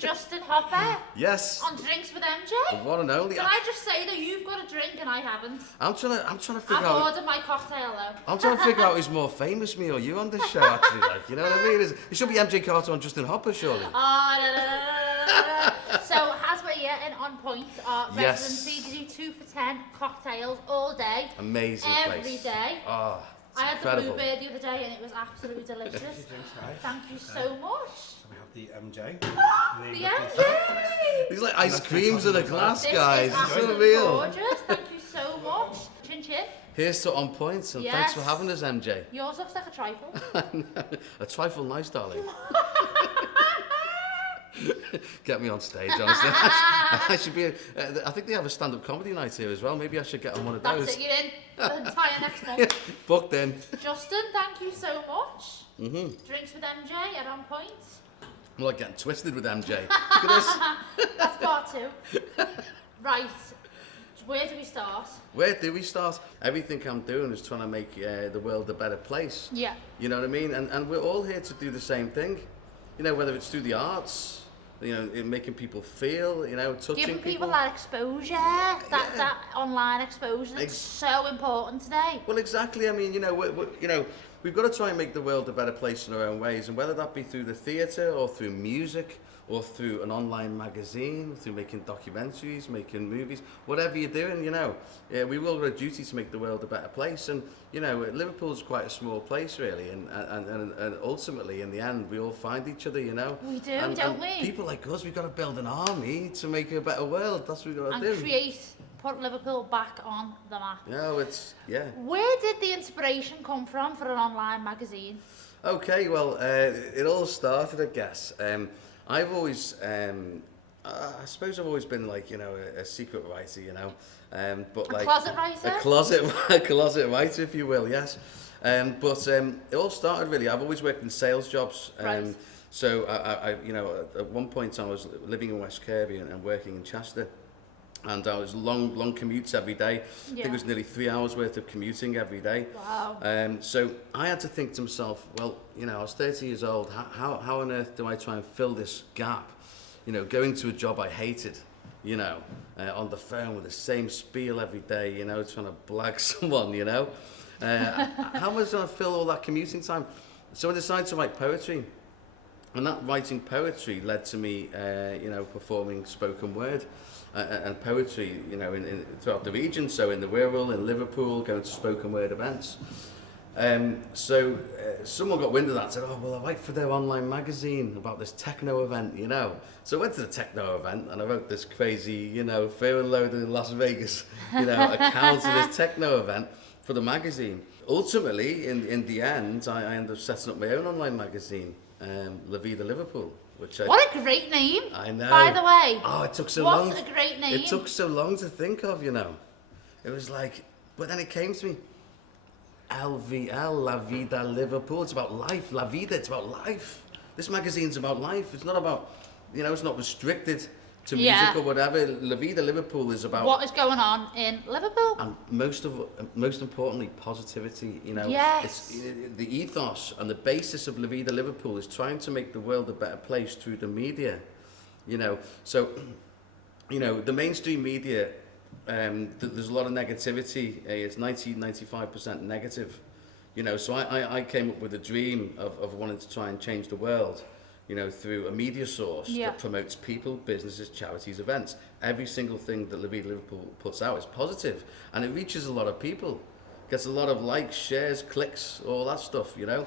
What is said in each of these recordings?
Justin Hopper. Yes. On Drinks with MJ. The one and only. Can I just say that you've got a drink and I haven't? I'm trying to figure I've out. ordered my cocktail though. I'm trying to figure out who's more famous, me or you, on this show. Actually, like, you know what I mean? It should be MJ Carter and Justin Hopper, surely. Oh, no. So, as we're here in On Point, our residency, you do 2 for 10 cocktails all day. Amazing every place. day. Oh, it's I had incredible. the bluebird the other day and it was absolutely delicious. Thank you so much. We have the MJ. The MJ! These like ice creams in a glass, This guys. is It's so absolutely real. gorgeous. Thank you so much. Chin chin. Here's to On Point, and thanks for having us, MJ. Yours looks like a trifle. A trifle nice, darling. Get me on stage, honestly. I should be. I think they have a stand-up comedy night here as well. Maybe I should get on one of those. That's it, you're in the entire next month. Booked in. Justin, thank you so much. Drinks with MJ at On Point. I'm like getting twisted with MJ. Look at this. That's part 2. Right, where do we start? Where do we start? Everything I'm doing is trying to make the world a better place. Yeah. You know what I mean? And we're all here to do the same thing. You know, whether it's through the arts, you know, in making people feel, you know, touching Giving people that exposure, that online exposure, it's so important today. Well, exactly. I mean, you know, we've got to try and make the world a better place in our own ways, and whether that be through the theatre or through music or through an online magazine, through making documentaries, making movies, whatever you're doing, you know, we've all got a duty to make the world a better place. And you know, Liverpool's quite a small place, really, and ultimately, in the end, we all find each other, you know. We do, and don't we? People like us, we've got to build an army to make a better world. That's what we've got to do. Put Liverpool back on the map. Yeah. Where did the inspiration come from for an online magazine? Okay, well, it all started, I guess. I've always, I suppose I've always been like, you know, a secret writer, you know. But like closet writer? A closet writer, if you will, yes. But it all started really, I've always worked in sales jobs. Right. So I you know, at one point I was living in West Kirby and working in Chester. And I was long commutes every day. I think it was nearly 3 hours worth of commuting every day. Wow. So I had to think to myself, well, you know, I was 30 years old. How on earth do I try and fill this gap? You know, going to a job I hated, you know, on the phone with the same spiel every day, you know, trying to blag someone, you know. How am I going to fill all that commuting time? So I decided to write poetry. And that writing poetry led to me, you know, performing spoken word. And poetry, you know, throughout the region, so in the Wirral, in Liverpool, going to spoken word events. So someone got wind of that and said, oh, well, I write for their online magazine about this techno event, you know. So I went to the techno event and I wrote this crazy, you know, Fear and Loathing in Las Vegas, you know, account of this techno event for the magazine. Ultimately, in the end, I ended up setting up my own online magazine, VIDA Liverpool. What a great name! I know. By the way, it took so long. What a great name! It took so long to think of, you know. It was like, but then it came to me. LVL, La Vida Liverpool. It's about life. La Vida. It's about life. This magazine's about life. It's not about, you know, it's not restricted to music or whatever. La Vida Liverpool is about what is going on in Liverpool, and most importantly, positivity. You know, yes. It's the ethos and the basis of La Vida Liverpool is trying to make the world a better place through the media. You know, so you know the mainstream media. There's a lot of negativity. It's 95% negative. You know, so I came up with a dream of wanting to try and change the world. You know, through a media source that promotes people, businesses, charities, events. Every single thing that La Vida Liverpool puts out is positive, and it reaches a lot of people, gets a lot of likes, shares, clicks, all that stuff, you know.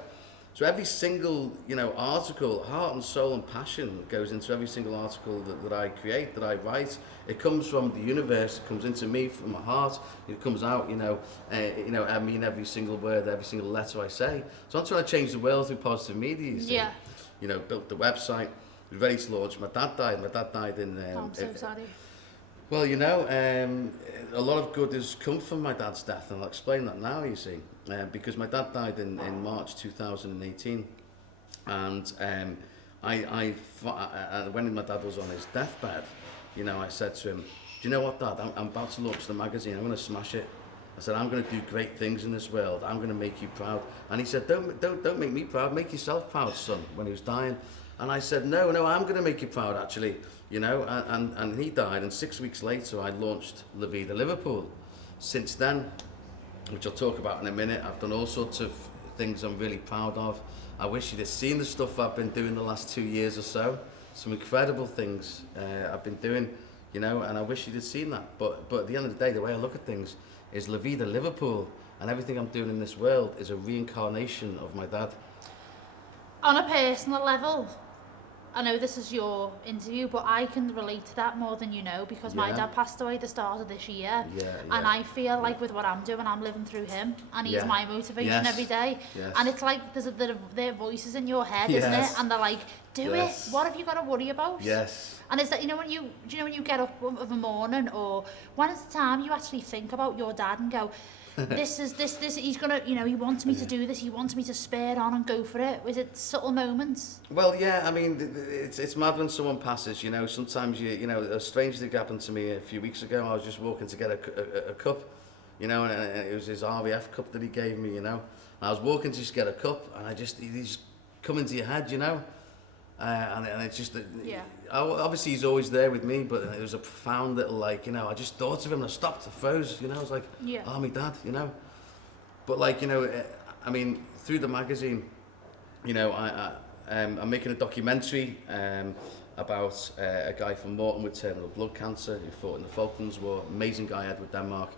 So every single, you know, article, heart and soul and passion goes into every single article that I create, that I write. It comes from the universe, it comes into me from my heart, it comes out, you know, I mean every single word, every single letter I say. So I'm trying to change the world through positive media, you see. Yeah. You know, built the website, ready to launch. My dad died. My dad died in... I'm so sorry. Well, you know, a lot of good has come from my dad's death, and I'll explain that now, you see. Because my dad died in March 2018, and when my dad was on his deathbed, you know, I said to him, do you know what, Dad, I'm about to launch the magazine, I'm going to smash it. I said, I'm going to do great things in this world, I'm going to make you proud. And he said, don't make me proud, make yourself proud, son, when he was dying. And I said, no, I'm going to make you proud, actually. You know, and he died, and 6 weeks later I launched VIDA Liverpool. Since then, which I'll talk about in a minute, I've done all sorts of things I'm really proud of. I wish you'd have seen the stuff I've been doing the last 2 years or so. Some incredible things I've been doing, you know, and I wish you'd have seen that. But at the end of the day, the way I look at things is VIDA Liverpool, and everything I'm doing in this world is a reincarnation of my dad. On a personal level, I know this is your interview, but I can relate to that more than you know, because my dad passed away at the start of this year, and I feel like with what I'm doing, I'm living through him, and he's my motivation every day. And it's like their voices in your head, isn't it? And they're like, do it. What have you got to worry about? And it's that, you know, when you get up of a morning, or when it's the time you actually think about your dad and go, this he's gonna, you know, he wants me to do this, he wants me to spur on and go for it. Was it subtle moments? Well, yeah, I mean, it's mad when someone passes, you know. Sometimes you know, a strange thing happened to me a few weeks ago. I was just walking to get a cup, you know, and it was his RVF cup that he gave me, you know. And I was walking to just get a cup, and he's come into your head, you know. And it's just, obviously he's always there with me, but it was a profound little, like, you know, I just thought of him and I stopped, I froze, you know, I was like, oh, my dad, you know. But, like, you know, I mean, through the magazine, you know, I'm making a documentary about a guy from Morton with terminal blood cancer who fought in the Falklands War, amazing guy, Edward Denmark,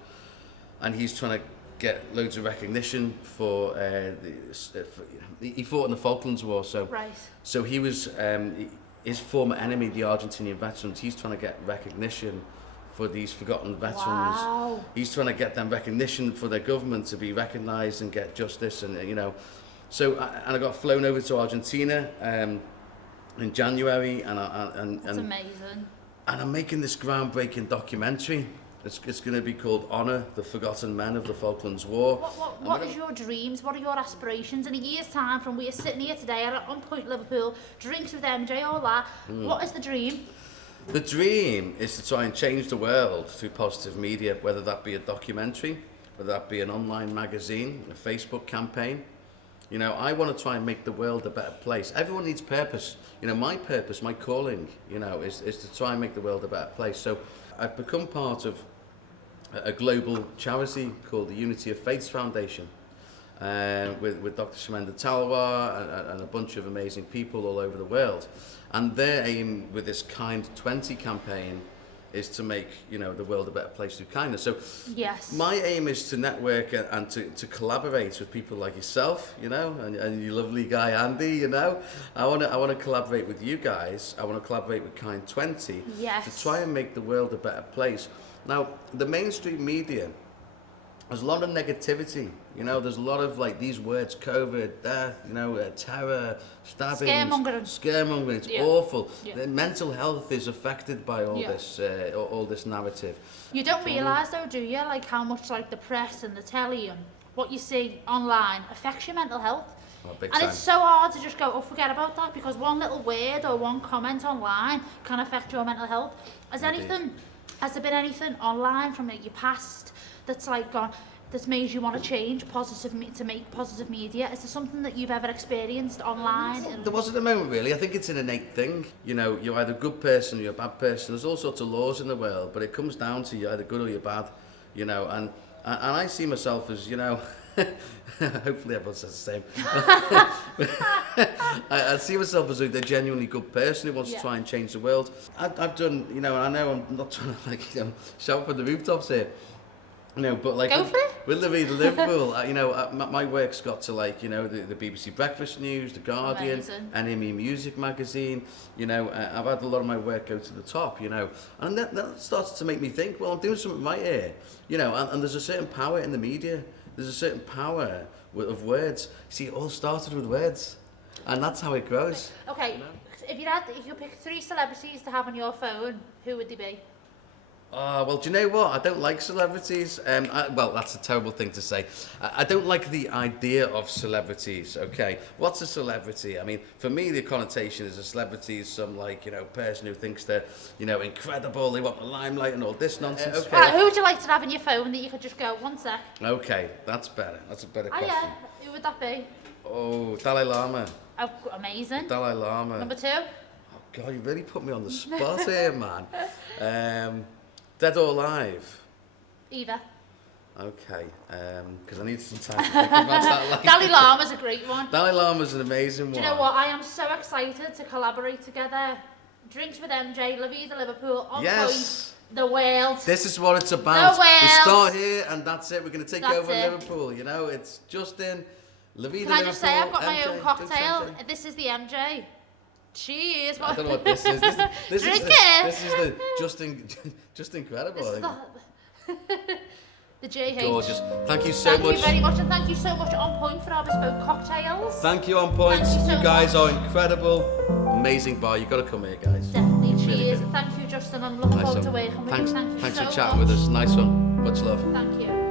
and he's trying to get loads of recognition for, he fought in the Falklands War, so he was, his former enemy, the Argentinian veterans, he's trying to get recognition for these forgotten veterans. Wow. He's trying to get them recognition for their government to be recognised and get justice, and you know. So, and I got flown over to Argentina in January, and That's amazing. And I'm making this groundbreaking documentary. It's going to be called Honour the Forgotten Men of the Falklands War. What is your dreams? What are your aspirations? In a year's time, from we're sitting here today at On Point Liverpool, drinks with MJ, all that, what is the dream? The dream is to try and change the world through positive media, whether that be a documentary, whether that be an online magazine, a Facebook campaign. You know, I want to try and make the world a better place. Everyone needs purpose. You know, my purpose, my calling, you know, is to try and make the world a better place. So I've become part of a global charity called the Unity of Faiths Foundation, with Dr. Shemenda Talwar and a bunch of amazing people all over the world. And their aim with this Kind 20 campaign is to make, you know, the world a better place through kindness. So my aim is to network and to collaborate with people like yourself, you know, and your lovely guy Andy, you know. I want to collaborate with you guys. I want to collaborate with Kind 20 to try and make the world a better place. Now, the mainstream media, there's a lot of negativity, you know, there's a lot of, like, these words, COVID, death, you know, terror, stabbings, scaremongering, it's awful. The mental health is affected by all this narrative. You don't realise though, do you, like how much like the press and the telly and what you see online affects your mental health? Big and time. It's so hard to just go, oh, forget about that, because one little word or one comment online can affect your mental health. Has there been anything online from like your past that's like gone, that's made you want to change to make positive media? Is there something that you've ever experienced online? There wasn't a moment really. I think it's an innate thing. You know, you're either a good person or you're a bad person. There's all sorts of laws in the world, but it comes down to you're either good or you're bad. You know, and I see myself as, you know, hopefully everyone says the same. I see myself as a genuinely good person who wants to try and change the world. I've done, you know, I know I'm not trying to, like, you know, shout from the rooftops here. You know, but like with the VIDA Liverpool, you know, my work's got to, like, you know, the BBC Breakfast News, the Guardian, NME Music Magazine. You know, I've had a lot of my work go to the top. You know, and that starts to make me think, well, I'm doing something right here. You know, and there's a certain power in the media. There's a certain power of words. See, it all started with words, and that's how it grows. Okay, if you pick 3 celebrities to have on your phone, who would they be? Well, do you know what? I don't like celebrities. Well, that's a terrible thing to say. I don't like the idea of celebrities, okay? What's a celebrity? I mean, for me, the connotation is a celebrity is some, like, you know, person who thinks they're, you know, incredible, they want the limelight and all this nonsense. Okay. Right, who would you like to have on your phone that you could just go, 1 sec? Okay, that's better. That's a better question. Yeah. Who would that be? Oh, Dalai Lama. Oh, amazing. Dalai Lama. Number 2? Oh, God, you really put me on the spot here, man. Dead or alive? Either. Okay, because I need some time to think about that. Like, Dalai Lama's a great one. Dalai Lama's an amazing one. Do you know what? I am so excited to collaborate together. Drinks with MJ, VIDA Liverpool, on point, the world. This is what it's about. The world. We start here and that's it. We're going to take over it. Liverpool. You know, it's Justin, VIDA Liverpool. Can I just say, I've got my MJ, own cocktail. MJ. This is the MJ. Cheers. I don't know what this is. This Drink is it. This is the just incredible. This is the JH. Gorgeous. Thank you so much. Thank you very much, and thank you so much On Point for our bespoke cocktails. Thank you, On Point. Thank you so guys much. are incredible. Amazing bar. You've got to come here, guys. Definitely. Really Cheers. good. Thank you, Justin. I'm looking forward to working with you. Thank you Thanks so for chatting much. with us. Nice one. Much love. Thank you.